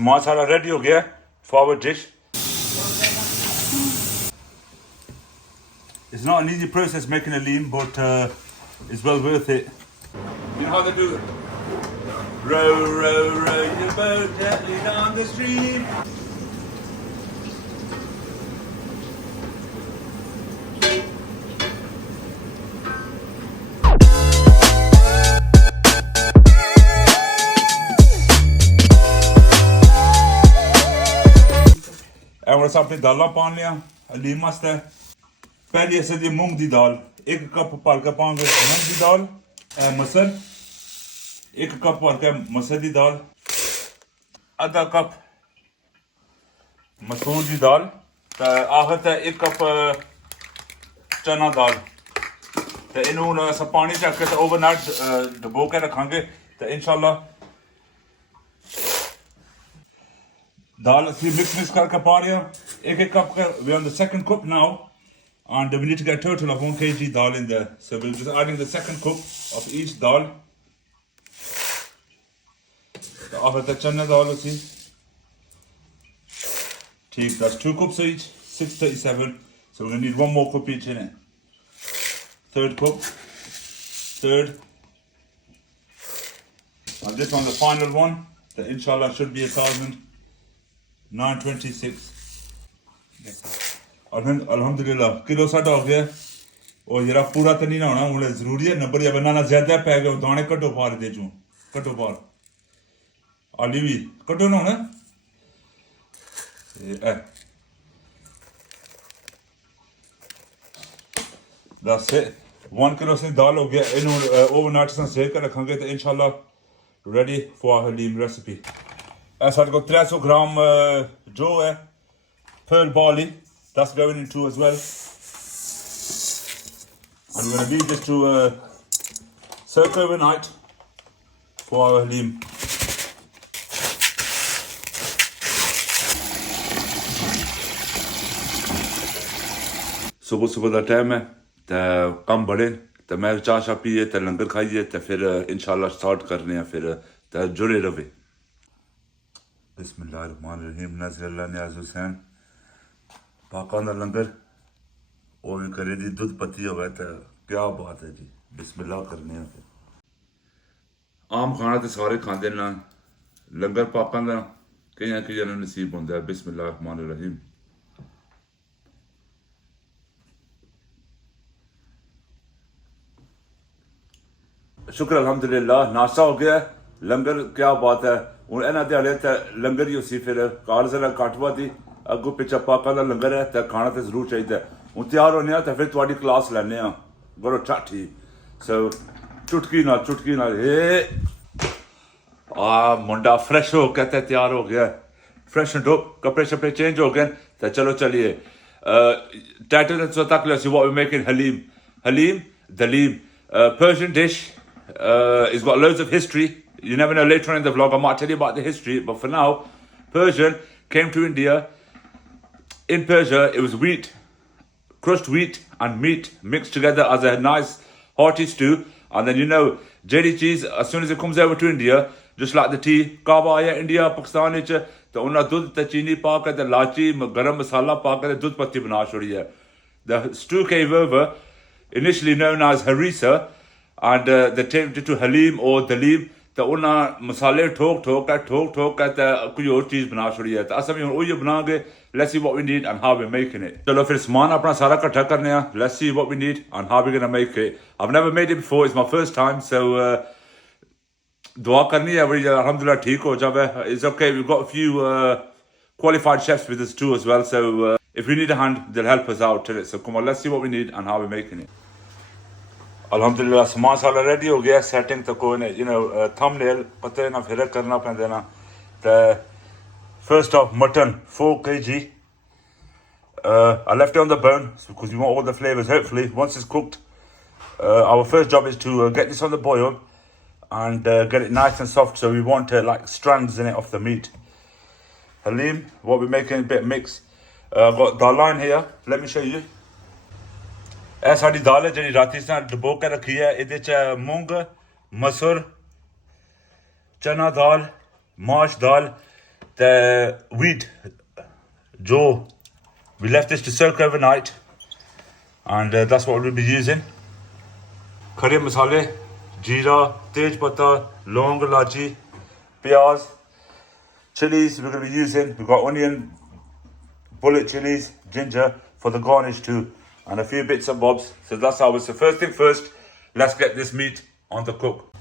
Masala ready ho gaya for our dish. It's not an easy process making a haleem, but it's well worth it. You know how they do it? Row, row, row your boat gently down the stream. और अपनी दाल पान लिया हलीम वास्ते पहली असें दी मूंग दी दाल 1 cup भर के पांगे मूंग दी दाल मसर 1 cup भर के मसर दी दाल आधा कप मसूर दी दाल आखिर ते 1 कप चना दाल ते इन्हू अस पानी चक के ओवरनाइट डबो के रखांगे ते इंशाल्लाह दाल ਅਸੀਂ mix ਕਰਕੇ ਪਾ ਰਹੇ ਹਾਂ 1 cup we are on the second cup now and we need to get a total of 1 kg dal in there, so we're just adding the second cup of each dal. After the chana dal ਅਸੀਂ ठीक, that's 2 cups each, 637, so we're going to need 1 more cup each in it. Third cup, third, and this one the final one that inshallah should be 1926. अल्हम्दुलिल्लाह kilo साडा हो गया और जरा पूरा तो नहीं ना होना मुझे जरूरी है नंबर या बनाना ज्यादा पै गए दाने कटो पार दे चूं कटो पार आली भी कटो ना होना that's it 1 किलो से दाल हो गया इन्हों ओवरनाइट से सेक कर रखेंगे तो इंशाल्लाह रेडी फॉर हलीम रेसिपी. साढ़े को 300 ग्राम जो है pearl barley that's going into as well, and we're going to leave this to soak overnight for our haleem. सुबह सुबह का टाइम है तो कम बड़े तो मैं चाह शाह पिए तो लंगर खाइए तो फिर इंशाल्लाह स्टार्ट करने हैं फिर तो जुड़े रहे. बिस्मिल्लाहिर्रहमानिर्रहीम नज़र नियाज़ हुसैन पाका दा लंगर वो भी करे दी दूध पत्ती हो गया तो क्या बात है जी. बिस्मिल्लाह करने हैं. आम खाना तो सारे खाते ना लंगर पाका दा कई नसीब होंदा है. बिस्मिल्लाहिर्रहमानिर्रहीम. शुक्र अल्हम्दुलिल्लाह नाश्ता हो गया लंगर क्या बात है. हूँ इन्होंने दिहाड़े तो लंगर ही उसी फिर कार जरा कटवा थी अगू पिछा पाका का लंगर है तो खाना तो जरूर चाहिए. हूँ तैयार होने तो फिर थोड़ी क्लास लैने बड़ो ठाठी सो चुटकी ना हे मुंडा फ्रेश हो गया तो तैयार हो गया फ्रेश एंड कपड़े शपड़े चेंज हो गए तो चलो चलिए. टाइटल तक लो what we making haleem daleem Persian dish. It's got loads of history. You never know, later on in the vlog I might tell you about the history, but for now Persian came to India. In Persia it was wheat, crushed wheat and meat mixed together as a nice hearty stew, and then you know jelly cheese as soon as it comes over to India just like the tea kahwa aaya India Pakistan vich to unna dudh te chini pa ke te lachi garam masala pa ke dudh patti bana chodi hai. The stew came over initially known as harissa and they changed it to haleem or daleem तो उन्हें मसाले ठोक के तो कोई और चीज़ बना छोड़ी है. तो असल में वही बनाएंगे. Let's see what we need and how we're making it. चलो फिर सामान अपना सारा इकट्ठा करने हैं. Let's see what we need and how we're gonna make it. I've never made it before. It's my first time, so दुआ करनी है बड़ी अल्हम्दुलिल्लाह ठीक हो जाए. It's okay. We've got a few qualified chefs with us too as well. So if we need a hand, they'll help us out. So come on, let's see what we need and how we're making it. अल्हम्दुलिल्लाह सामान सारा ready हो गया. Setting तो कोई नहीं thumbnail पता ना फिर करना पैंदा ना. तो first off mutton 4 kg. I left it on the bone because we want all the flavors. Hopefully once it's cooked our first job is to get this on the boil and get it nice and soft, so we want like strands in it off the meat. Haleem, what we're making a bit mix. I've got dal line here, let me show you. ਇਹ ਸਾਡੀ ਦਾਲ ਹੈ ਜਿਹੜੀ ਰਾਤੀ ਸਾਂ ਡਬੋ ਕੇ ਰੱਖੀ ਹੈ. ਇਹਦੇ 'ਚ ਮੂੰਗ ਮਸਰ ਚਨਾ ਦਾਲ ਮਾਸ਼ ਦਾਲ the wheat dough. We left this to soak overnight, and that's what we'll be using. Khare masale, jeera, tej pata, long ilachi, pyaz, chilies we're going to be using. We've got onion, bullet chilies, ginger for the garnish too, and a few bits of bobs. So that's how it's. So first thing first, let's get this meat on the cook.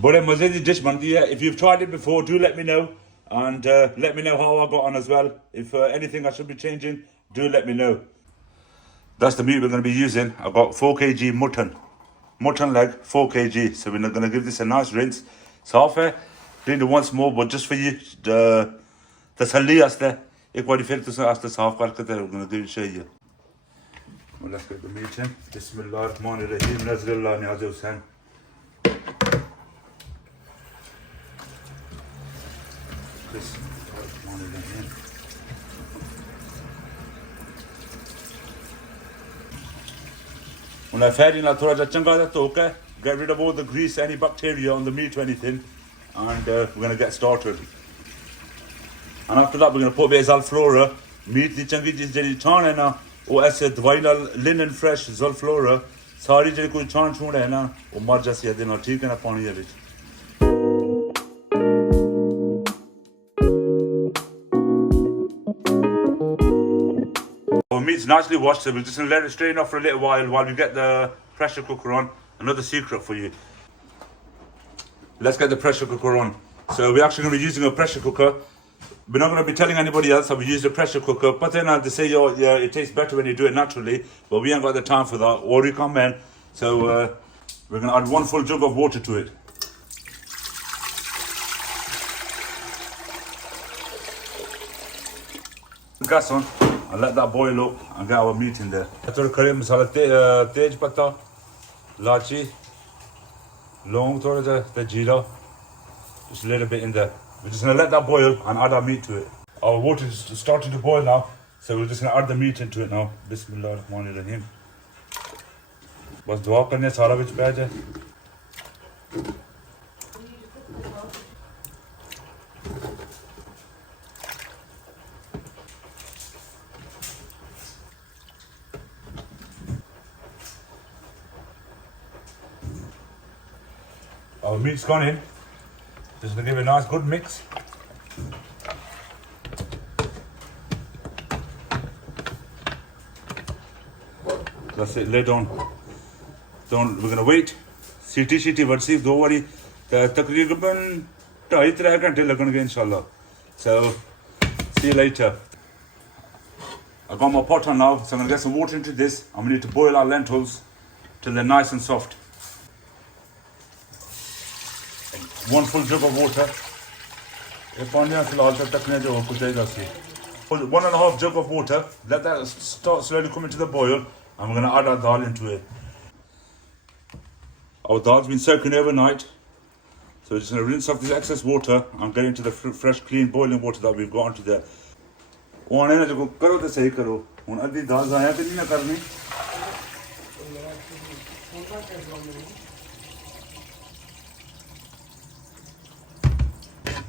Bade maze di dish bandi hai. If you've tried it before, do let me know, and let me know how I got on as well. If anything I should be changing, do let me know. That's the meat we're going to be using. I've got 4 kg mutton leg, 4 kg. So we're going to give this a nice rinse. Saaf hai. Doing it once more, but just for you, tasalli aste. Ek bari fir tusa aste saaf karke te we're going to show you. Well, let's get the meat in. Bismillahirrahmanirrahim. Nazrullah Niyaaz Hussain. When I fed in, I thought I'd get rid of all the grease, any bacteria on the meat or anything, and we're going to get started. And after that, we're going to put a bit of Zolflora. Meat the changi jis jeli chan hai na, wo aise dwai nal linen fresh Zolflora. Sari jeli koi chan chhund hai na, wo mar jasi ade na theek hai na pani hai vich. Our meat's nicely washed, so we're just going to let it strain off for a little while we get the pressure cooker on. Another secret for you. Let's get the pressure cooker on. So we're actually going to be using a pressure cooker. We're not going to be telling anybody else how we use the pressure cooker. But then they say, oh, yeah, it tastes better when you do it naturally. But we ain't got the time for that. Or you come in. So we're going to add 1 full jug of water to it. Gas on. And let that boil up and get our meat in there. Khare masala, tej pata, lachi, long thoda the jeera, just a little bit in there. We're just going to let that boil and add our meat to it. Our water is starting to boil now, so we're just going to add the meat into it now. Bismillahirrahmanirrahim. Bas dua karne sara vich peh jaye. Our meat's gone in. Just to give it a nice good mix. That's it, lid on. We're gonna wait. City versi do wari takriban 2.5-3 घंटे लगेंगे inshallah. So see you later. I got my pot on now, so I'm gonna get some water into this. I'm gonna need to boil our lentils till they're nice and soft. 1 full jug of water. 1.5 jug of water. Let that start slowly coming to the boil, and we're going to add our dal into it. Our dal's been soaking overnight, so we're just going to rinse off this excess water and get into the fresh, clean, boiling water that we've got into there.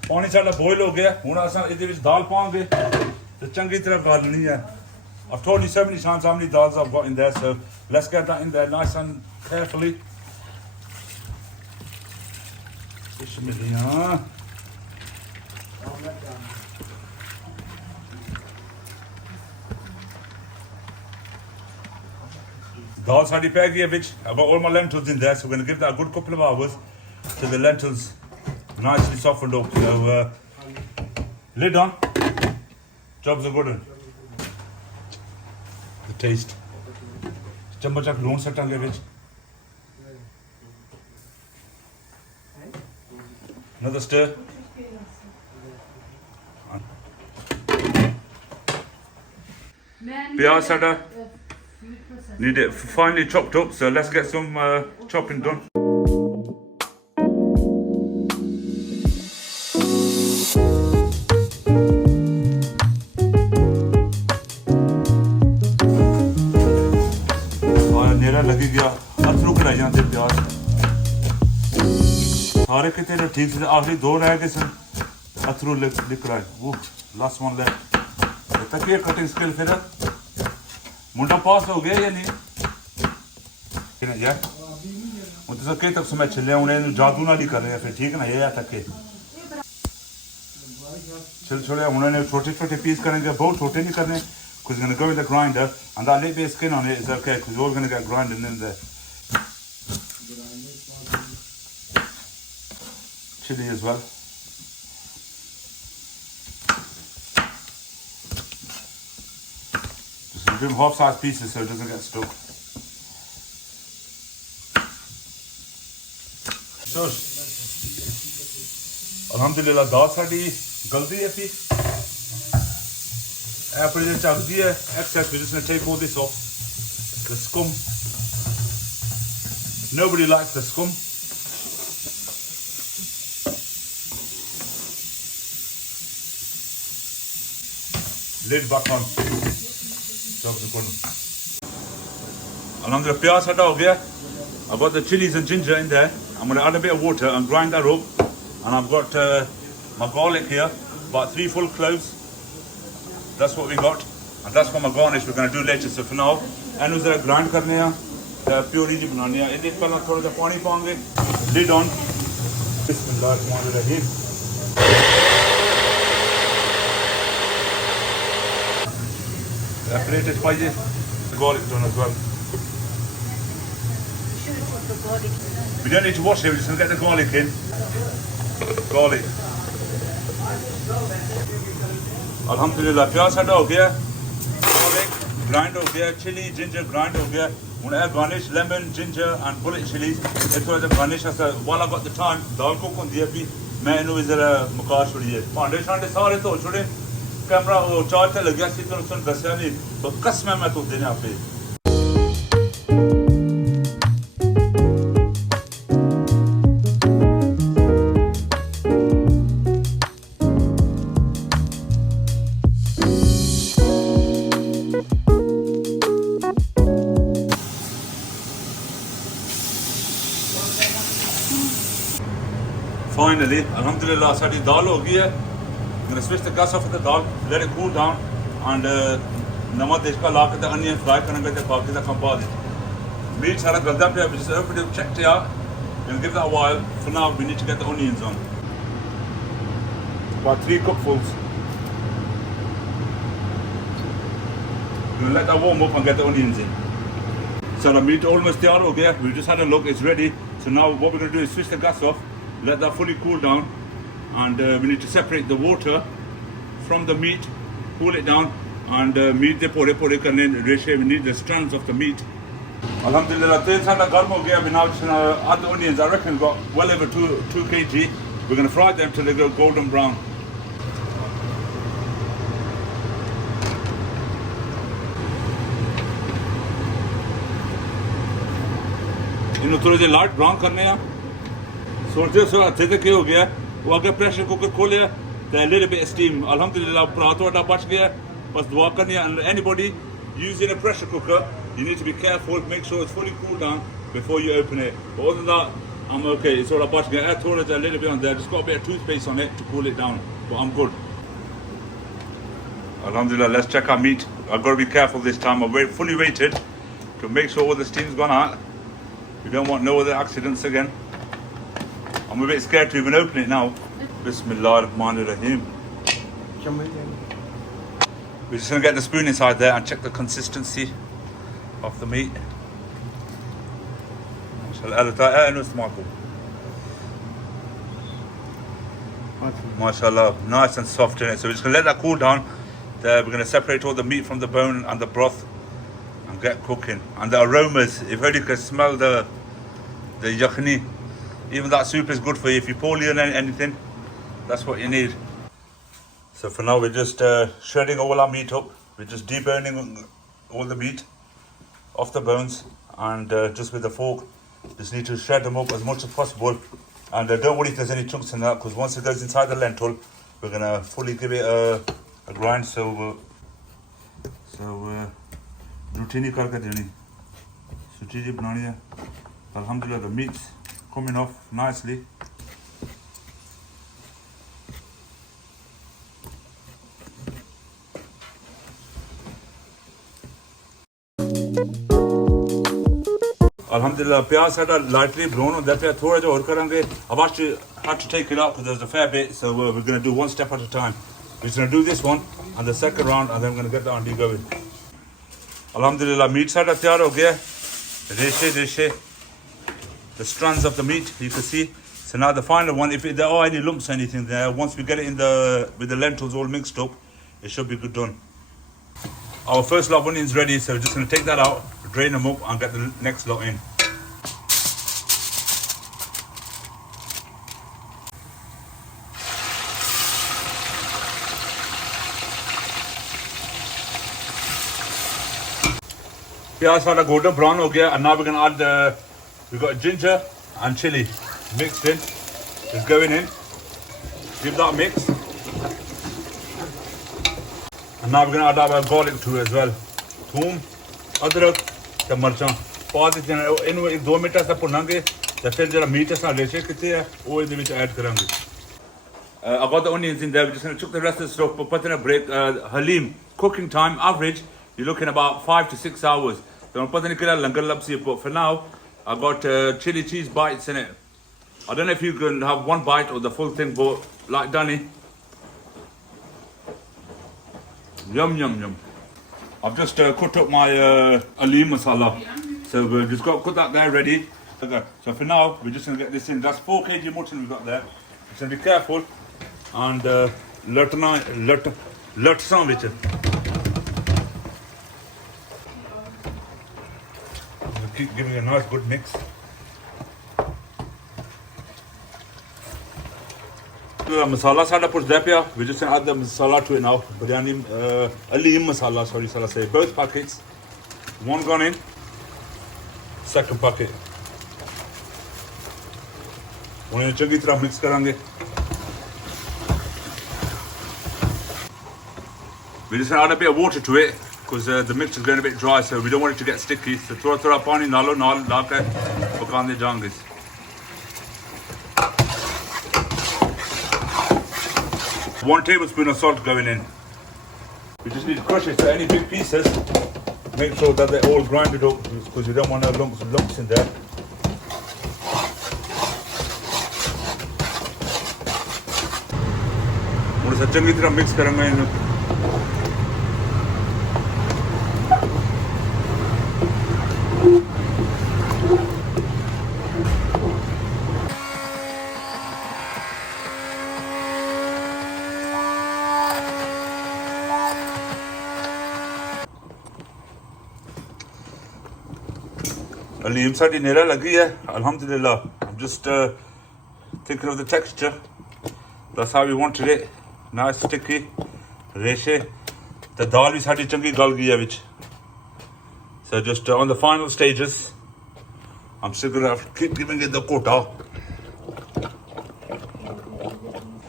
पानी साडा boil हो गया हुन असां इहदे विच दाल पावांगे ते चंगी तरह गालनी है. I've told you so many times how many dals I've got in there, so let's get that in there nice and carefully. Bismillah. Dal saadi peh gayi hai vich. I've got all my lentils in there, so we're going to give that a good couple of hours till the lentils nicely softened up. So lid on. Job's a good one. The taste. Chamach ak loon satange vich. Another stir. Pyaz sada need it finely chopped up, so let's get some chopping done. लगी गया अथरू कढ़ाई जाते प्याज सारे कितने ठीक से आखिरी 2 रह गए सन अथरू through lick right. Ooh, last one left. तक ये cutting skill फिर मुंडा पास हो गया या नहीं? कितना यार? मुझे तो कई तक समय चले उन्हें जादू ना नहीं कर रहे हैं फिर ठीक है ना ये तक के चल छोड़े उन्होंने छोटे-छोटे पीस करेंगे बहुत छोटे नहीं करने because it's going to go in the grinder and that little bit of skin on it is okay because you're all going to get grinded in there. Chili as well. Just do them half-size pieces so it doesn't get stuck. So, alhamdulillah, dal saadi galdi hai fi. After the chakdi hai excess, we're just going to take all this off. The scum. Nobody likes the scum. Lid back on. Alhamdulillah, pyaz hata ho gaya. I've got the chilies and ginger in there. I'm going to add a bit of water and grind that up. And I've got my garlic here, about 3 full cloves. That's what we got. And that's for my garnish we're going to do later. So for now, and was grind karne hai, puree ji banani hai. Inde pehla thoda sa pani paange. Lid on. Bismillahirrahmanirrahim. Separated spices. Garlic done as well. We don't need to wash it, we're just going to get the garlic in. Garlic. Alhamdulillah, pyaz hata ho gaya. Garlic grind ho gaya. Chili, ginger grind ho gaya. Now I garnish lemon, ginger and bullet chilies. It's all the garnish. While I got the time, dal cook on the api. मैं इन्हों इधर मुकाश हो रही है पांडे शांडे सारे तो छोड़े camera वो चार्ज लग गया सी तो सुन दसिया नहीं तो कसम मैं तो देने आप पे Finally, alhamdulillah, saadi dal ho gayi hai. I'm going to switch the gas off of the dal, let it cool down, and namak deshka la ke the onion fry karenge te baaki da kam baad. Meat sara galda pya, we just opened it, checked it out. We'll give that a while. For now, we need to get the onions on. About 3 cupfuls. We're going to let that warm up and get the onions in. So the meat almost tayar ho gaya. We just had a look, it's ready. So now what we're going to do is switch the gas off. Let that fully cool down and we need to separate the water from the meat, cool it down and meat the pore karne reshe we need the strands of the meat. Alhamdulillah, tel sada garm ho gaya. We now just add the onions. I reckon got well over 2 kg. We're going to fry them till they go golden brown. इन्हों थोड़े से light brown करने हैं सोचते हो अच्छे तक हो गया वो अगर प्रेशर कुकर खोले तो a little bit of steam alhamdulillah prato da bach gaya bas dua karni and anybody using a pressure cooker you need to be careful make sure it's fully cooled down before you open it but other than that I'm okay it's all bach gaya a little bit on there just got a bit of toothpaste on it to cool it down but I'm good alhamdulillah let's check our meat I've got to be careful this time I've fully waited to make sure all the steam's gone out we don't want no other accidents again I'm a bit scared to even open it now. Bismillahirrahmanirrahim. We're just going to get the spoon inside there and check the consistency of the meat. MashaAllah, nice and soft in it. So we're just going to let that cool down. We're going to separate all the meat from the bone and the broth and get cooking. And the aromas, if only you can smell the yakhni. Even that soup is good for you. If you're poorly on anything, that's what you need. So for now, we're just shredding all our meat up. We're just deboning all the meat off the bones. And just with a fork, just need to shred them up as much as possible. And don't worry if there's any chunks in that, because once it goes inside the lentil, we're going to fully give it a grind. So routine karke deni. Suchi ji banani hai. Alhamdulillah, the meat's coming off nicely. Alhamdulillah, प्याज साडा lightly brown होता है. थोड़ा जो और करेंगे. I've actually had to take it out because there's a fair bit, so we're going to do one step at a time. We're just going to do this one and the second round, and then we're going to get that on going. Alhamdulillah, meat साडा तैयार हो गया. रेशे, the strands of the meat you can see. So now the final one, if there are any lumps or anything there, once we get it in with the lentils all mixed up, it should be good done. Our first lot of onions ready, so we're just going to take that out, drain them up, and get the next lot in. Pyaz सारा golden brown हो गया, and now we're going to add we've got ginger and chili mixed in. It's going in. Give that a mix. And now we're going to add our garlic too as well. Thoom, adrak, te marchan. पा देते हैं इनको 2 minute ऐसा भुनांगे तो फिर जरा meet असां लेशे किते है वो इहदे विच ऐड करांगे. I got the onions in there. We're just going to cook the rest of the stuff, but put in a break. Haleem cooking time average you're looking about 5 to 6 hours. So I'm putting it langar lapsi, but for now I got chili cheese bites in it. I don't know if you can have one bite or the full thing, but like Danny, yum yum yum. I've just cut up my Haleem masala, so we've just got to put that there ready. Okay. So for now we're just going to get this in. That's 4 kg mutton we've got there. Just going to be careful and let sandwich it. Keep giving a nice good mix. Masala sada pushda pya. We're just gonna add the masala to it now. Biryani Haleem masala, sorry, shall I say. Both packets. One gone in. Second packet. उन्हें चंगी तरह mix करांगे. We just add a bit of water to it because the mix is going a bit dry, so we don't want it to get sticky. So थोड़ा पानी डालो नाल डालकर पकाने जाएंगे. One tablespoon of salt going in. We just need to crush it. So any big pieces, make sure that they're all grinded up because you don't want lumps in there. उन्हें चंगी तरह मिक्स करेंगे इन्हें. Haleem sari नेरा लगी है. Alhamdulillah. I'm just thinking of the texture. That's how we wanted it. Nice sticky. Reshe. The dal is sari चंगी गल गई है विच. So just on the final stages, I'm still gonna have to keep giving it the quota.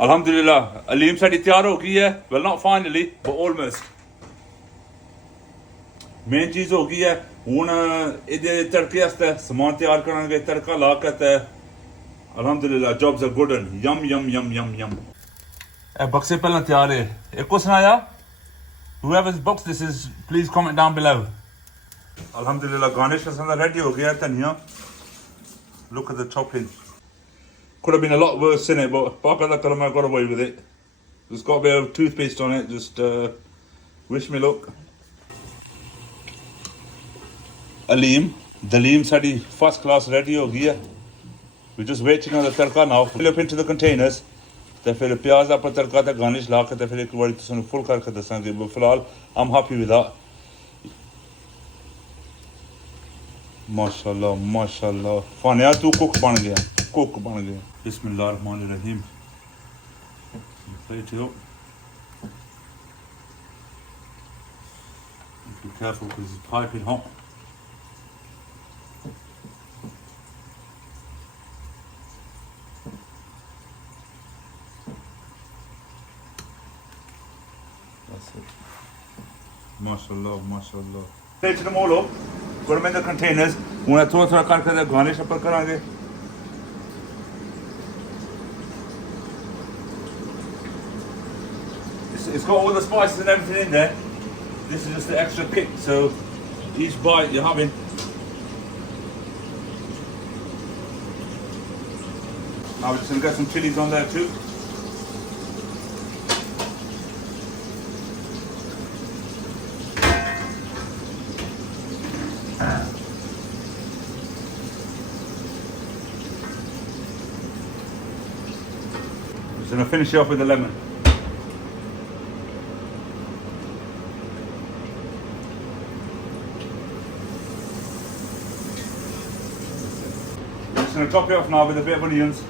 Alhamdulillah, Haleem sari तैयार हो गई है. Well, not finally, but almost. Main चीज हो गई है. हुन इहदे तड़के आस्ते समान तैयार करांगे. तड़का ला के Alhamdulillah, jobs are good and yum yum yum yum yum. बक्से पहले तैयार है. एक को सुनाया. Whoever's box this is, please comment down below. Alhamdulillah, garnish is ready ho gaya dhaniya. Look at the chopping. Could have been a lot worse in it, but Baka da karam I got away with it. There's got a bit of toothpaste on it. Just wish me luck. Haleem, Haleem sadi first class ready ho gaya. We're just waiting on the tadka now. Fill up into the containers. Then फिर प्याज आप तड़का ते garnish ला के फिर एक बार तुम full करके दसांगे. But फिलहाल I'm happy with that. माशाल्लाह माशाल्लाह. फानिया तू cook बन गया. Cook बन गया. Bismillahirrahmanirrahim. Plate it up. Be careful because it's piping hot. That's it. MashaAllah, MashaAllah. Take them all up. Put them in the containers. When I throw the garnish up, it's got all the spices and everything in there. This is just the extra kick. So each bite you're having, Now we're just going to get some chilies on there too. Just going to finish it off with the lemon. Just going to top it off now with a bit of onions.